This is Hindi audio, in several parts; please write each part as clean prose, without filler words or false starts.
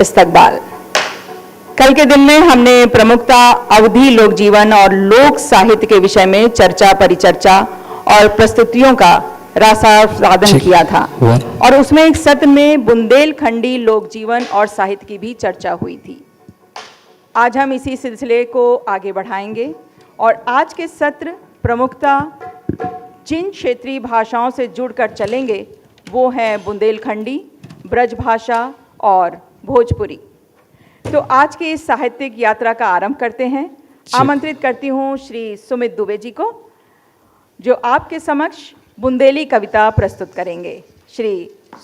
इस्तकबाल। कल के दिन में हमने प्रमुखता अवधि लोक जीवन और लोक साहित्य के विषय में चर्चा, परिचर्चा और प्रस्तुतियों का रसास्वादन किया था और उसमें एक सत्र में बुंदेलखंडी लोक जीवन और साहित्य की भी चर्चा हुई थी। आज हम इसी सिलसिले को आगे बढ़ाएंगे और आज के सत्र प्रमुखता जिन क्षेत्रीय भाषाओं से जुड़कर चलेंगे वो हैं बुंदेलखंडी, ब्रज भाषा और भोजपुरी। तो आज की इस साहित्यिक यात्रा का आरंभ करते हैं। आमंत्रित करती हूँ श्री सुमित दुबे जी को, जो आपके समक्ष बुंदेली कविता प्रस्तुत करेंगे। श्री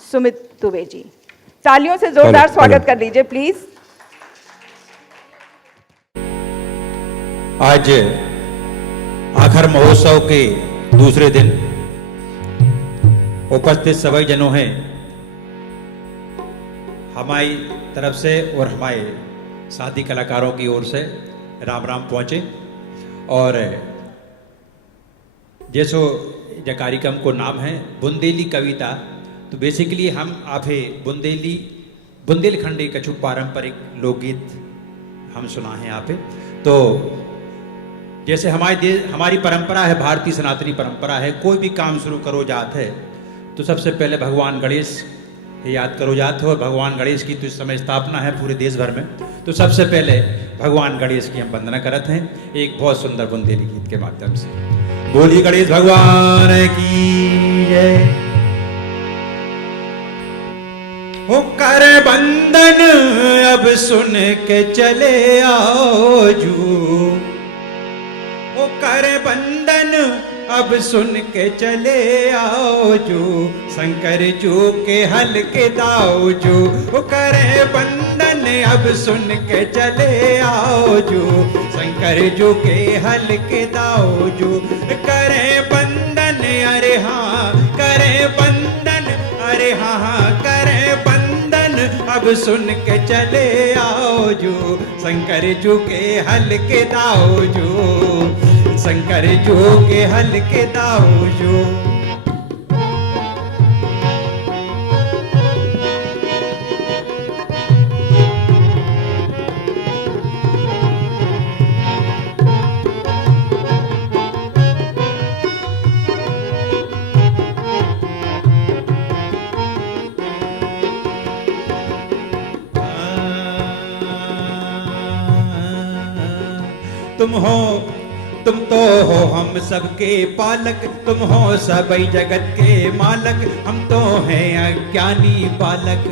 सुमित दुबे जी, तालियों से जोरदार स्वागत कर दीजिए प्लीज। आज आखर महोत्सव के दूसरे दिन उपस्थित सभी जनों हैं हमारी तरफ से और हमारे साथी कलाकारों की ओर से राम राम पहुँचे। और जैसो जो कार्यक्रम को नाम है बुंदेली कविता, तो बेसिकली हम आपे बुंदेलखंडी कछु पारंपरिक लोकगीत हम सुना है यहाँ पे। तो जैसे हमारी परंपरा है, भारतीय सनातनी परंपरा है, कोई भी काम शुरू करो जात है तो सबसे पहले भगवान गणेश याद करो जाते हो। और भगवान गणेश की तो इस समय स्थापना है पूरे देश भर में, तो सबसे पहले भगवान गणेश की हम वंदना करते हैं एक बहुत सुंदर बुंदेली गीत के माध्यम से। बोली गणेश भगवान की जय। हो कर बंदन अब सुन के चले आओ जू, हो कर बंदन अब सुन के चले आओ जो, शंकर जू के हल के दाओ जो। वो करे बंदन अब सुन के चले आओ जो, शंकर जू के हल के दाओ जो। करे बंदन अरे हाँ, करे बंदन अरे हाँ हाँ, करे बंदन अब सुन के चले आओ जो, शंकर जू के हल के दाओ जो, शंकर जो के हल के दाओ जो। तुम तो हो हम सबके पालक, तुम हो सभी जगत के मालक, हम तो हैं अज्ञानी बालक।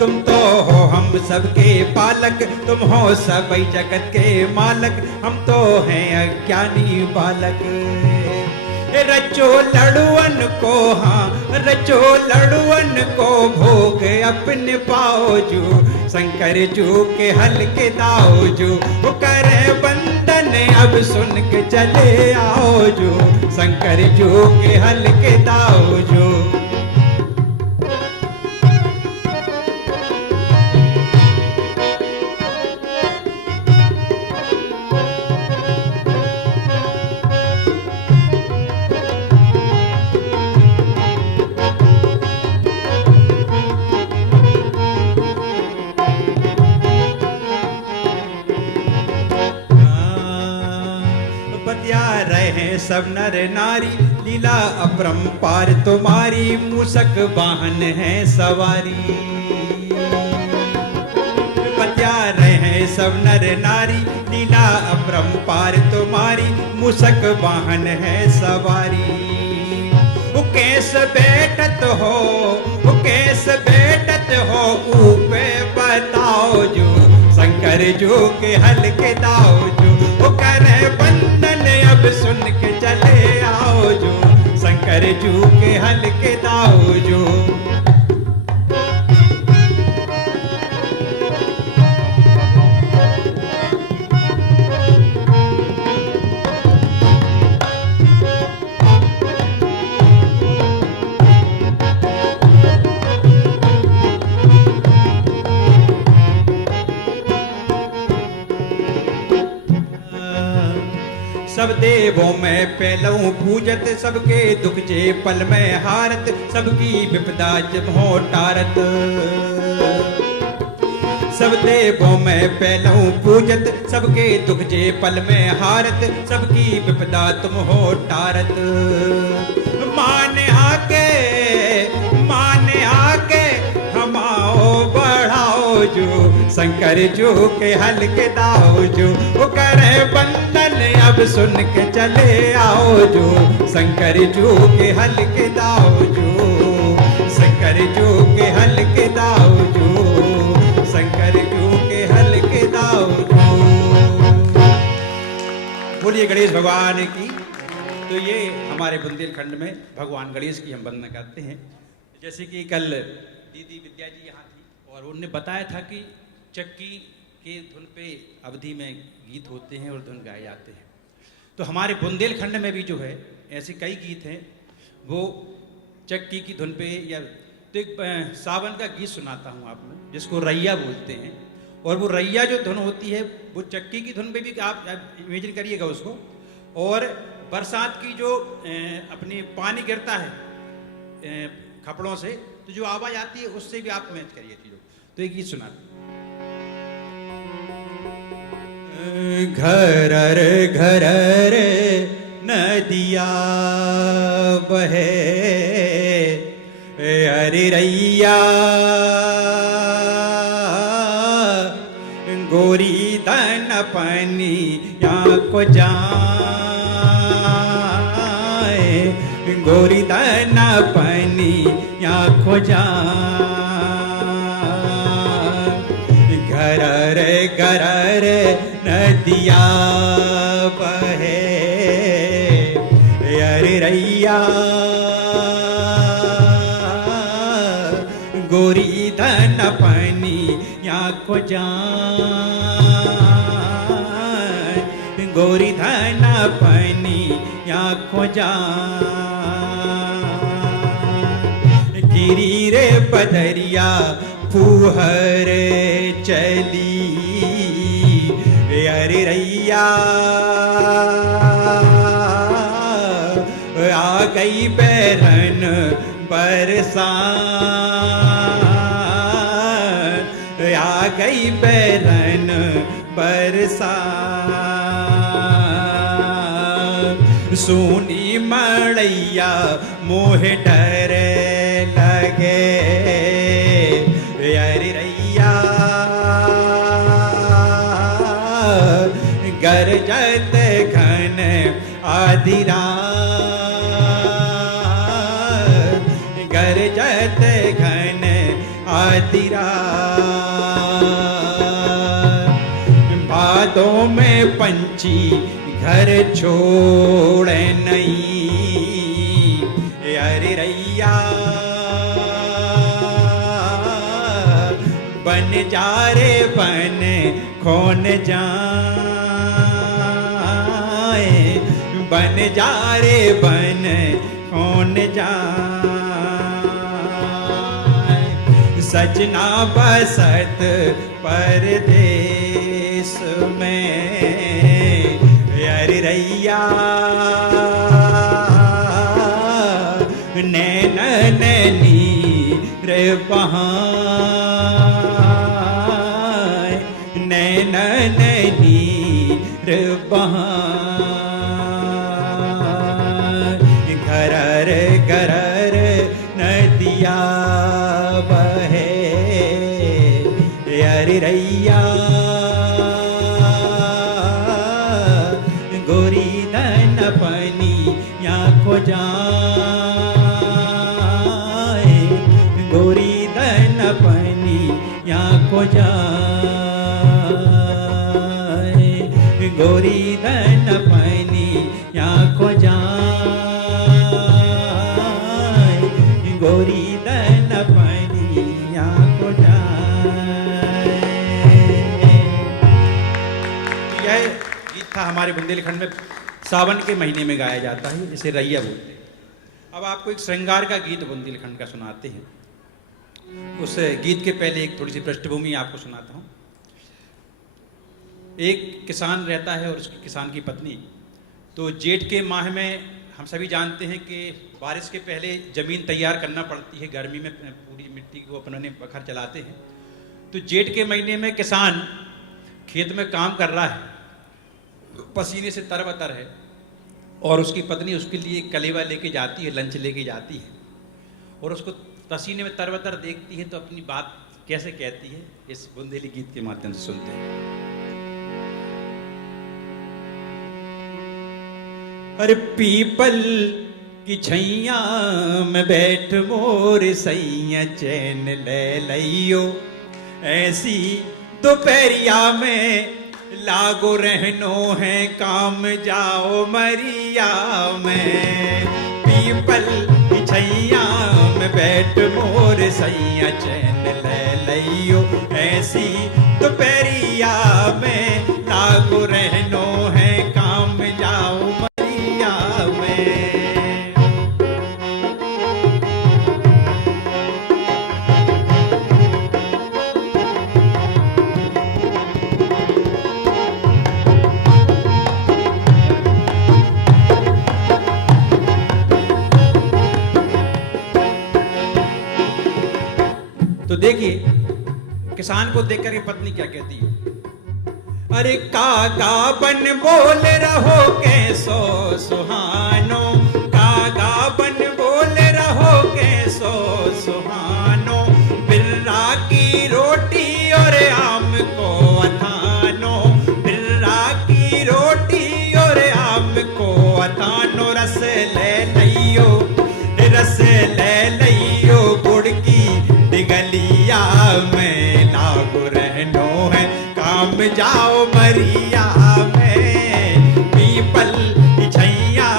तुम तो हो हम सबके पालक, तुम हो सभी जगत के मालक, हम तो हैं अज्ञानी बालक। रचो लड़ुअन को हाँ, रचो लड़ुअन को भोग अपने पाओ जो, शंकर जू के हल के दाओ जो। वो करे बंदन अब सुन के चले आओ जो, शंकर जू के हल के दाओ जो। सब नर नारी लीला अपरंपार तुम्हारी, मूसक वाहन है सवारी। बतिया रहे सब नर नारी लीला अपरंपार तुम्हारी, मूसक वाहन है सवारी। वो कैस बैठत हो, वो कैस बैठत हो ऊपे बताओ जो, शंकर जू के हल के दाओ जो। वो करे बंदन अब सुन के चले आओ जो, शंकर जू के हल के दाओ जो। सब देवों में पहलू पूजत, सबके दुख जे पल में हारत, सबकी विपदा जब हो टारत। सब देवों में पहलू पूजत, सबके दुख जे पल में हारत, सबकी विपदा तुम हो टारत। माने आके हमाओ बढ़ाओ जो, शंकर जो के हल के दाओ जो, वो करे बंधन अब सुन के चले आओ जो, शंकर जो के हल के दाओ जो, शंकर जो के हल के दाओ जो, शंकर जो के हल के दाओ जो। बोलिए गणेश भगवान की। तो ये हमारे बुंदेलखंड में भगवान गणेश की हम वंदना करते हैं। जैसे कि कल दीदी विद्या जी यहाँ थी और उन्होंने बताया था कि चक्की के धुन पे अवधि में गीत होते हैं और धुन गाए जाते हैं। तो हमारे बुंदेलखंड में भी जो है ऐसे कई गीत हैं वो चक्की की धुन पे। या तो एक सावन का गीत सुनाता हूँ आप में, जिसको रैया बोलते हैं। और वो रैया जो धुन होती है वो चक्की की धुन पे भी आप इमेजिन करिएगा उसको। और बरसात की जो अपनी पानी गिरता है खपड़ों से, तो जो आवाज आती है उससे भी आप मैच करिए चीजों। तो एक गीत सुना। घर नदिया बहे अरे रैया, गोरी दन पनी या को जाए, गोरी दन पनी या को जाए। घर नदिया बहे अरे रैया, गोरी धन पनी या को जाए, गोरी धन पनी या को जाए। गिरी रे बदरिया फूहर चली अरे रैया, आ गई बैरन बरसात, आ गई बैरन बरसात। सोनी मड़ैया मोह डर लगे अरे रैया, गरजत घन आधी रात, गरजत घन आधी रात। भादों में पंछी घर छोड़े नहीं अरे रैया, बन जा रे बन खोन जाए, बन जा रे बन खोन जाए। सजना बसत परदेश में अरे रैया, नैनन नीर बहाए, नैनन नीर बहाए। घरर घरर नदिया बहे अरे रैया, गोरी धन पनी या को जाए, गोरी धन पनी या को जाए, गोरी धन पनी या को जाए, गोरी धन पनी या को जाए। यह गीत था हमारे बुंदेलखंड में सावन के महीने में गाया जाता है, इसे रैया बोलते हैं। अब आपको एक श्रृंगार का गीत बुंदेलखंड का सुनाते हैं। उस गीत के पहले एक थोड़ी सी पृष्ठभूमि आपको सुनाता हूँ। एक किसान रहता है और उसकी किसान की पत्नी तो जेठ के माह में हम सभी जानते हैं कि बारिश के पहले ज़मीन तैयार करना पड़ती है, गर्मी में पूरी मिट्टी को अपने बखर चलाते हैं। तो जेठ के महीने में किसान खेत में काम कर रहा है, पसीने से तरबतर है, और उसकी पत्नी उसके लिए कलेवा लेके जाती है, लंच लेके जाती है, और उसको पसीने में तरबतर देखती है तो अपनी बात कैसे कहती है, इस बुंदेली गीत के माध्यम से सुनते हैं। अरे पीपल की छैया में बैठ मोर सैया चैन ले लियो, ऐसी दोपहरिया में लागो रहनो है काम जाओ मरिया में। पीपल की छैया में बैठ मोर सैया चैन ले लियो, ऐसी दोपहरिया में लागो रहनो है काम जाओ मरिया में। तो देखिए किसान को देख करके पत्नी क्या कहती है। अरे कागा बन बोल रहो कैसो सुहानो, कागा बन बोल रहो कैसो सुहानो, बिर्रा की रोटी और आम को अथानो, बिर्रा की रोटी और आम को अथानो, रस ले लियो, रस ले लियो, गुड़ की गलिया में लागो रहनो है काम जाओ मरिया में। पीपल की छैया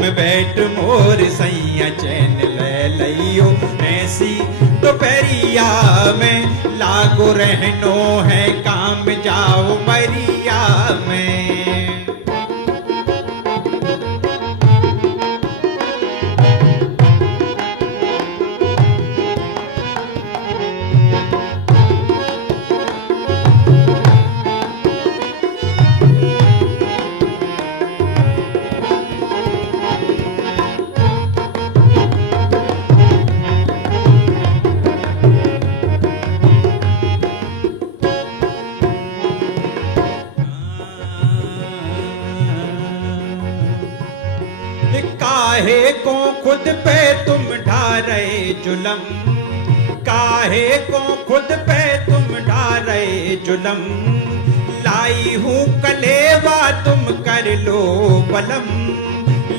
में बैठ मोर सैया चैन ले लियो, ऐसी दोपहरिया में लागो रहनो है काम जाओ मरिया में। काहे को खुद पे तुम ढारे जुलम, काहे को खुद पे तुम ढारे जुलम, लाई हूँ कलेवा तुम कर लो बलम,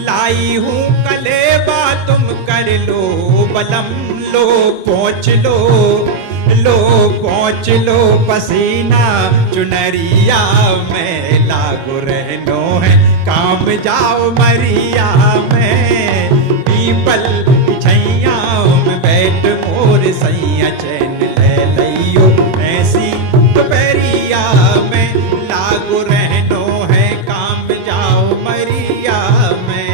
लाई हूँ कलेवा तुम कर लो बलम, लो पहुँच लो, लो पहुँच लो पसीना चुनरिया में लागो रहनो है काम जाओ मरिया में। पीपल की छैया में बैठ मोर सैया चैन ले लियो, ऐसी दोपहरिया में लागो रहनो है काम जाओ मरिया में।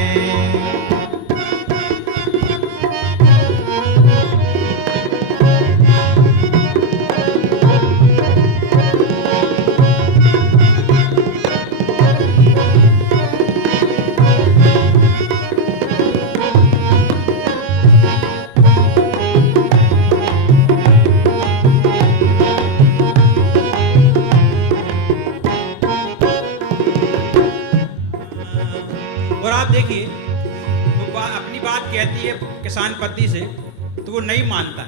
और आप देखिए वो अपनी बात कहती है किसान पत्नी से, तो वो नहीं मानता,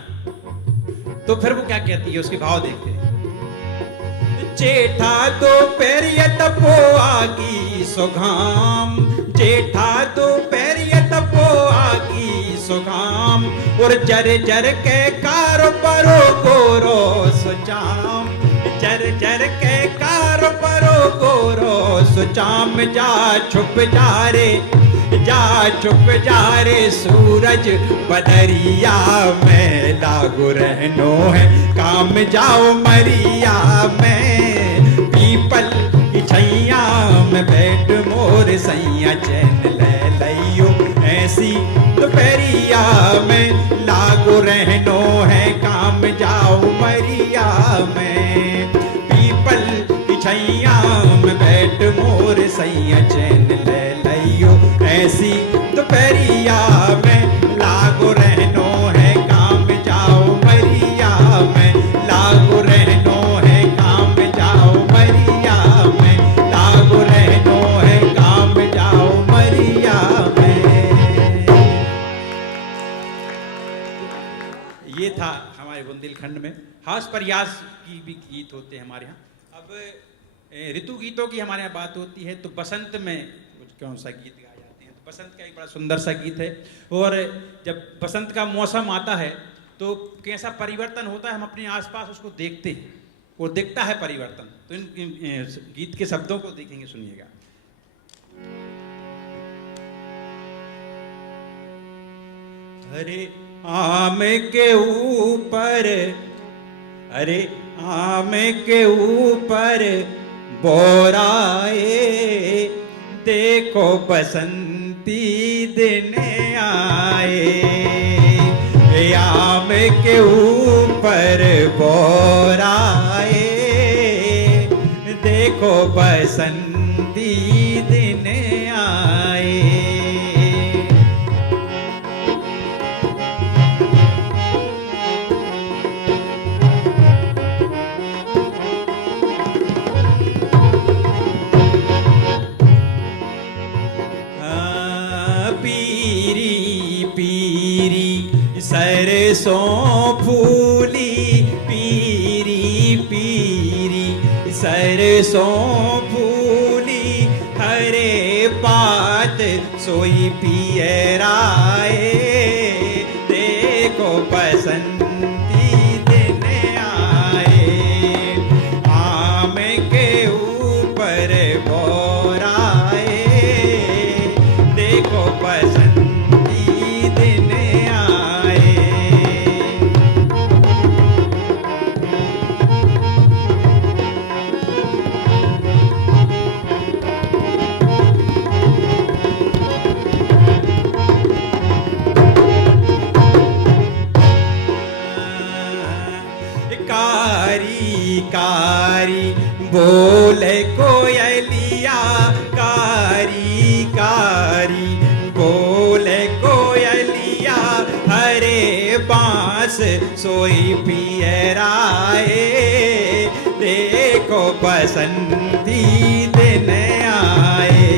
तो फिर वो क्या कहती है, उसके भाव देखते हैं। जेठा तो पैरिय तपो आगी सुघाम, जेठा तो पैरिय तपो आगी सुघाम, और जर जर के कार परो गोरो सुचाम, जर जर के कार परो गोरो सुचाम, जा छुप जा रे, जा छुप जा रे सूरज बदरिया में लागो रहनो है काम जाओ मरिया में। पीपल की छैया में बैठ मोर सैया चैन ले लियो, ऐसी दोपहरिया में लागो रहनो है काम जाओ मरिया में। पीपल की छैया में बैठ मोर सैया चैन ले लियो, ऐसी दोपहरिया में लागो रहनो है काम जाओ मरिया में, लागो रहनो है काम जाओ मरिया में, लागो रहनो है काम जाओ मरिया में। ये था हमारे बुंदेलखंड में। हास प्रयास की भी गीत होते हैं हमारे यहाँ। अब ऋतु गीतों की हमारे यहाँ बात होती है तो बसंत में कौन सा गीत गाए जाते हैं, तो बसंत का एक बड़ा सुंदर सा गीत है। और जब बसंत का मौसम आता है तो कैसा परिवर्तन होता है हम अपने आसपास उसको देखते हैं, वो दिखता है परिवर्तन। तो इन गीत के शब्दों को देखेंगे, सुनिएगा। अरे आम के ऊपर, अरे आम के ऊपर बोराए, देखो बसंती दिन आए। आम के ऊपर बोराए, देखो बसंती दिन आए। सरसों फूली पीरी पीरी, सरसों फूली हरे पात सोई पियराए, देखो बसंती दिन आए। आम के ऊपर बोराए, देखो बसंती दिन आए। कारी कारी बोले कोयलिया, कारी कारी बोले कोयलिया हरे बांस सोई पियराए, देखो बसंती दिन आए।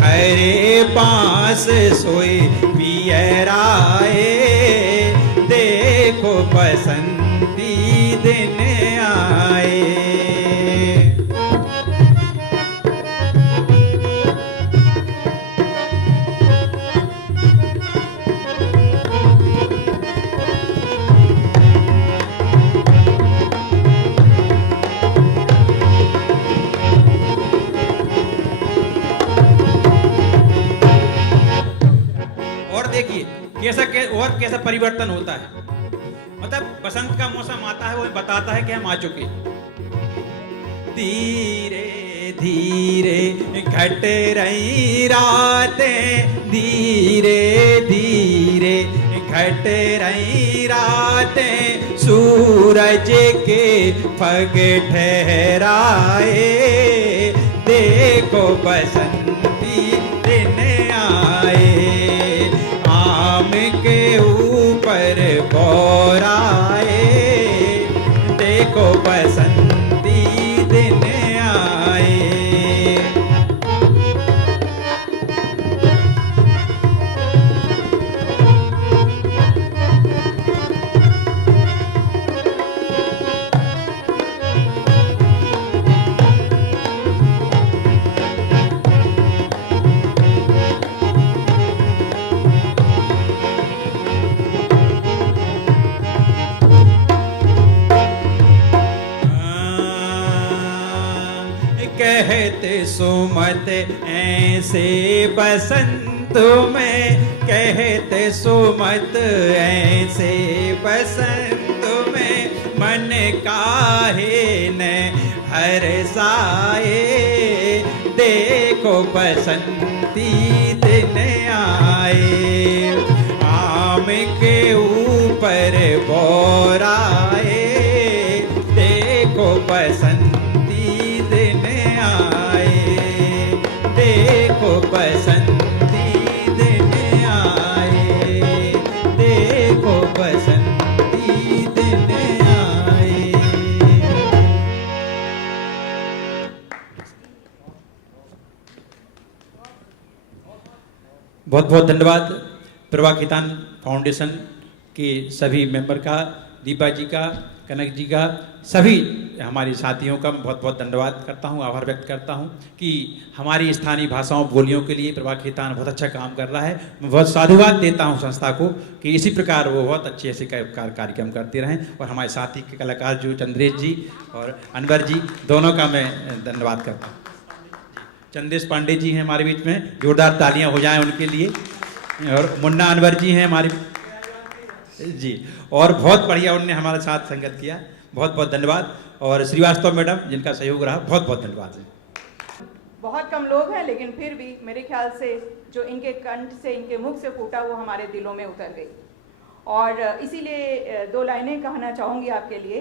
हरे बांस सोई पियराए, देखो बसंती दिन आए। और देखिए और कैसा परिवर्तन होता है। मतलब बसंत का मौसम आता है वो बताता है कि हम आ चुके। धीरे धीरे घट रही रातें, धीरे धीरे घट रही रातें, सूरज के पग ठहराए, देखो बसंती दिन आए। आम के ऊपर बोराए, देखो बसंती दिन आए। कहते सुमत ऐसे बसंत में, कहते सुमत ऐसे बसंत में, मन काहे न हर्षाए, देखो बसंती दिन आए। आम के ऊपर बोराए, देखो बसंती दिन आए, देखो बसंत बहुत बहुत धन्यवाद प्रभा खेतान फाउंडेशन के सभी मेंबर का, दीपा जी का, कनक जी का, सभी हमारे साथियों का बहुत बहुत धन्यवाद करता हूं, आभार व्यक्त करता हूं कि हमारी स्थानीय भाषाओं बोलियों के लिए प्रभा खेतान बहुत अच्छा काम कर रहा है। मैं बहुत साधुवाद देता हूं संस्था को कि इसी प्रकार वो बहुत अच्छे ऐसे कार्यक्रम करते रहें। और हमारे साथी के कलाकार जो चंद्रेश जी और अनवर जी, दोनों का मैं धन्यवाद करता हूँ। चंदेश पांडे जी हैं हमारे बीच में, जोरदार तालियां हो जाएं उनके लिए। और मुन्ना अनवर जी हैं हमारे जी, और बहुत बढ़िया उन्होंने हमारे साथ संगत किया, बहुत बहुत धन्यवाद। और श्रीवास्तव मैडम जिनका सहयोग रहा, बहुत बहुत धन्यवाद। बहुत कम लोग हैं, लेकिन फिर भी मेरे ख्याल से जो इनके कंठ से, इनके मुख से फूटा वो हमारे दिलों में उतर गई। और इसीलिए दो लाइनें कहना चाहूँगी आपके लिए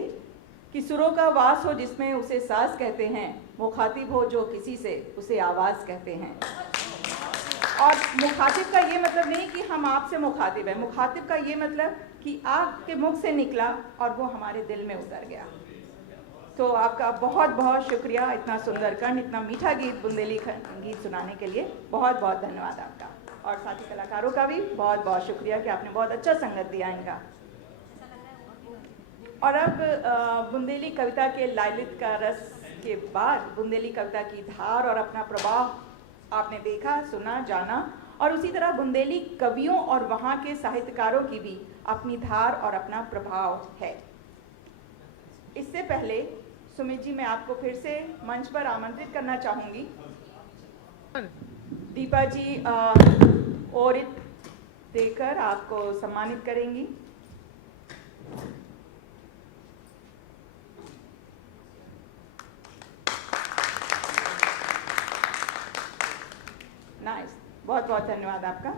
कि सुरों का वास हो जिसमें उसे सांस कहते हैं, मुखातिब हो जो किसी से उसे आवाज़ कहते हैं। और मुखातिब का ये मतलब नहीं कि हम आपसे मुखातिब हैं, मुखातिब का ये मतलब कि आपके मुख से निकला और वो हमारे दिल में उतर गया। तो आपका बहुत बहुत शुक्रिया, इतना सुंदर कर्ण, इतना मीठा गीत, बुंदेली गीत सुनाने के लिए बहुत बहुत धन्यवाद आपका। और साथी कलाकारों का भी बहुत बहुत शुक्रिया कि आपने बहुत अच्छा संगत दिया इनका। और अब बुंदेली कविता के लालित का रस के बाद बुंदेली कविता की धार और अपना प्रभाव आपने देखा, सुना, जाना। और उसी तरह बुंदेली कवियों और वहाँ के साहित्यकारों की भी अपनी धार और अपना प्रभाव है। इससे पहले सुमित जी, मैं आपको फिर से मंच पर आमंत्रित करना चाहूँगी। दीपा जी ओरित देकर आपको सम्मानित करेंगी। नाइस, बहुत बहुत धन्यवाद आपका।